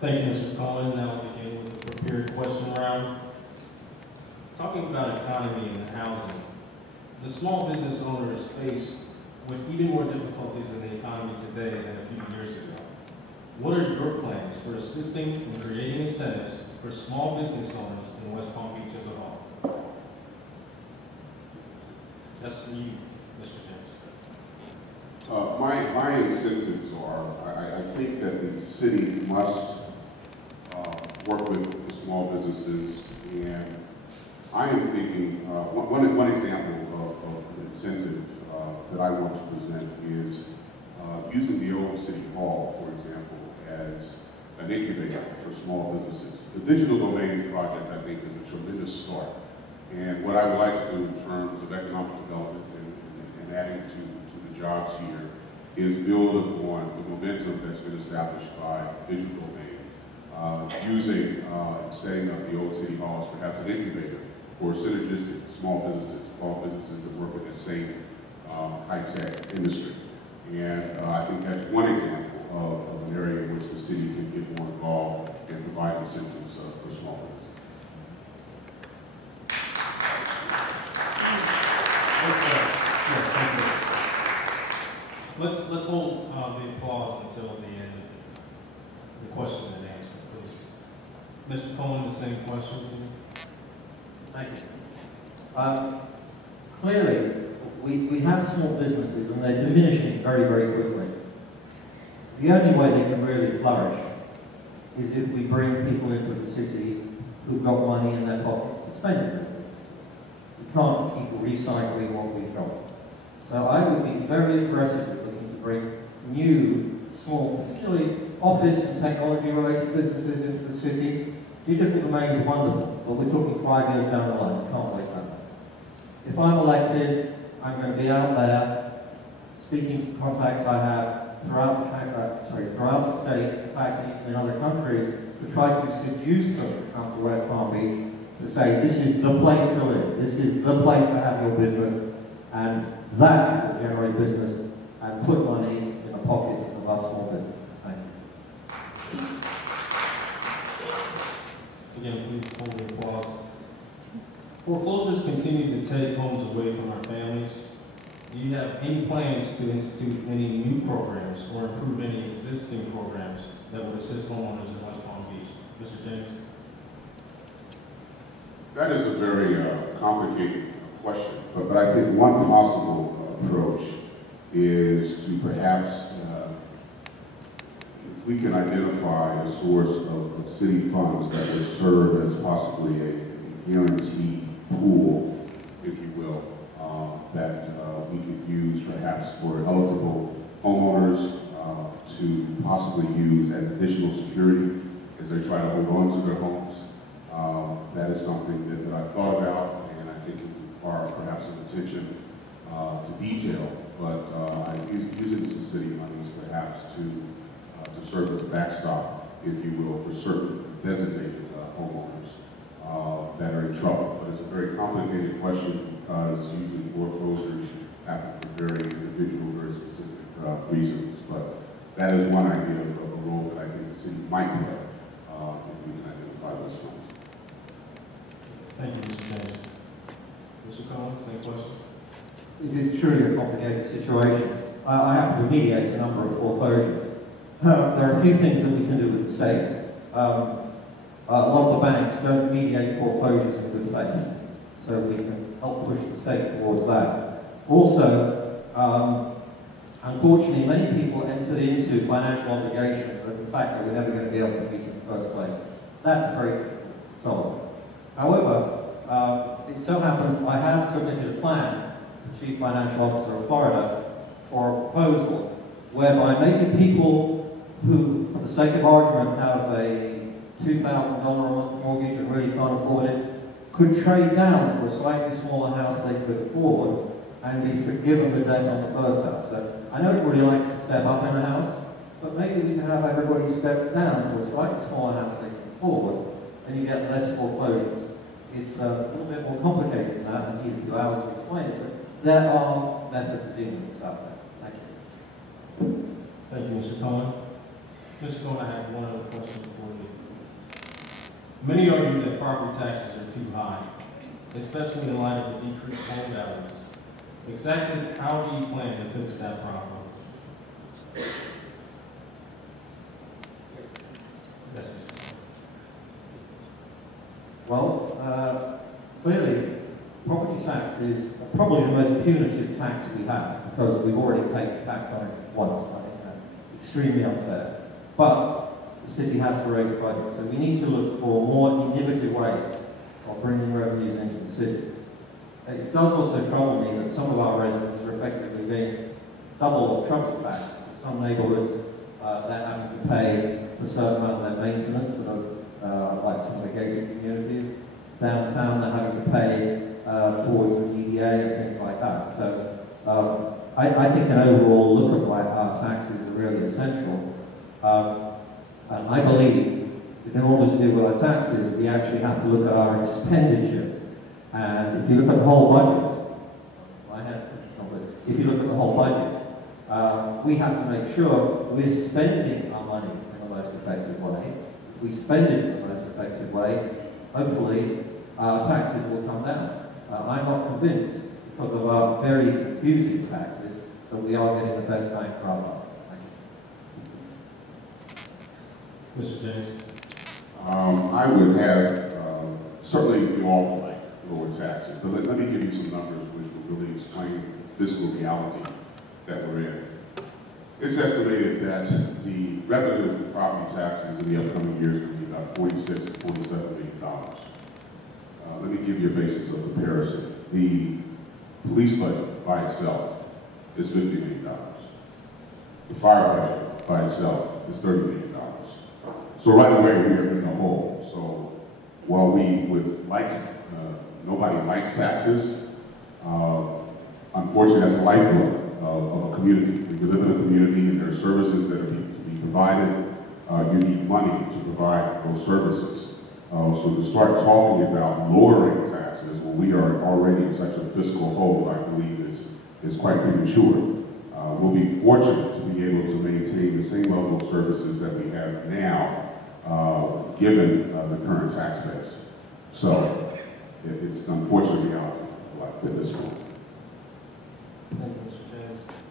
Thank you, Mr. Cohen. Now we'll begin with the prepared question round. Talking about economy and housing, the small business owner is faced with even more difficulties in the economy today than a few years ago. What are your plans for assisting in creating incentives for small business owners in West Palm Beach as a whole? That's for you, Mr. James. My incentives are, I think that the city must work with the small businesses, and I am thinking, one example of an incentive that I want to present is using the old City Hall, for example, as an incubator for small businesses. The digital domain project, I think, is a tremendous start. And what I would like to do in terms of economic development and adding to the jobs here is build upon the momentum that's been established by digital domain, using and setting up the old City Hall as perhaps an incubator for synergistic small businesses that work with the same high-tech industry. And I think that's one example of an area in which the city can get more involved and provide incentives for small businesses. Let's hold the applause until the end of the question and answer, please. Mr. Cohen, the same question to you. Thank you. Clearly, we have small businesses and they're diminishing very, very quickly. The only way they can really flourish is if we bring people into the city who've got money in their pockets to spend it. We can't keep recycling what we've got. So I would be very aggressive looking to bring new, small, particularly office and technology-related businesses into the city. Digital domain is wonderful, but we're talking 5 years down the line. You can't wait that long. If I'm elected, I'm going to be out there speaking to contacts I have throughout the state, in fact, even in other countries, to try to seduce them to come to West Palm Beach to say, this is the place to live, this is the place to have your business, and that will generate business and put money in the pockets of our small business. Thank you. Again, please hold the applause. Foreclosures continue to take homes away from our families. Do you have any plans to institute any new programs or improve any existing programs that would assist homeowners in West Palm Beach? Mr. James? That is a very complicated question, but I think one possible approach is to perhaps, if we can identify a source of city funds that would serve as possibly a guaranteed pool, if you will, that we could use perhaps for eligible homeowners to possibly use as additional security as they try to hold on to their homes. That is something that I've thought about, and I think it would require perhaps some attention to detail, but using some city monies perhaps to serve as a backstop, if you will, for certain designated homeowners that are in trouble. But it's a very complicated question because usually foreclosures happen for very individual, very specific reasons. But that is one idea of a role that I think the city might play if we can identify those funds. Thank you, Mr. James. Mr. Collins, same question. It is truly a complicated situation. I happen to mediate a number of foreclosures. There are a few things that we can do with the state. A lot of the banks don't mediate foreclosures in good faith, so we can help push the state towards that. Also, unfortunately, many people enter into financial obligations that, in fact, they were never going to be able to meet in the first place. That's very difficult to solve. However, it so happens I have submitted a plan to the Chief Financial Officer of Florida for a proposal whereby maybe people who, for the sake of argument, have a $2,000 a month mortgage and really can't afford it, could trade down to a slightly smaller house they could afford and be forgiven the debt on the first house. So I know everybody likes to step up in a house, but maybe we can have everybody step down to a slightly smaller house they can afford, and you get less foreclosures. It's a little bit more complicated than that, and need a few hours to explain it, but there are methods of dealing with this out there. Thank you. Thank you, Mr. Cohen. Mr. Cohen, I have one other question for you. Many argue that property taxes are too high, especially in light of the decreased home values. Exactly how do you plan to fix that problem? Yes, sir. Well, clearly, property tax is probably the most punitive tax we have because we've already paid tax on it once. I think that's extremely unfair. But the city has to raise budget, so we need to look for more innovative ways of bringing revenues into the city. It does also trouble me that some of our residents are effectively being double or triple taxed. Some neighbourhoods, they're having to pay a certain amount of their maintenance, like some of the gated communities. Downtown, they're having to pay towards the DDA and things like that. So I think an overall look at our taxes is really essential. And I believe that in order to do with our taxes, we actually have to look at our expenditures. And if you look at the whole budget, if you look at the whole budget, we have to make sure we're spending our money in the most effective way. If we spend it in the most effective way, hopefully our taxes will come down. I'm not convinced, because of our very confusing taxes, that we are getting the best bang for our buck. Mr. James? I would have, certainly we all like lower taxes, but let me give you some numbers which will really explain the fiscal reality that we're in. It's estimated that the revenue from property taxes in the upcoming years will be about $46 to $47 million. Let me give you a basis of comparison. The police budget by itself is $50 million. The fire budget by itself is $30 million. So right away, we are in the hole. So while we would like, nobody likes taxes, unfortunately that's the lifeblood of a community. We live in a community and there are services that are to be provided. You need money to provide those services. So to start talking about lowering taxes when we are already in such a fiscal hole, I believe is quite premature. We'll be fortunate to be able to maintain the same level of services that we have now, given the current tax base. So it's unfortunate reality at this point. Thank you, Mr. James.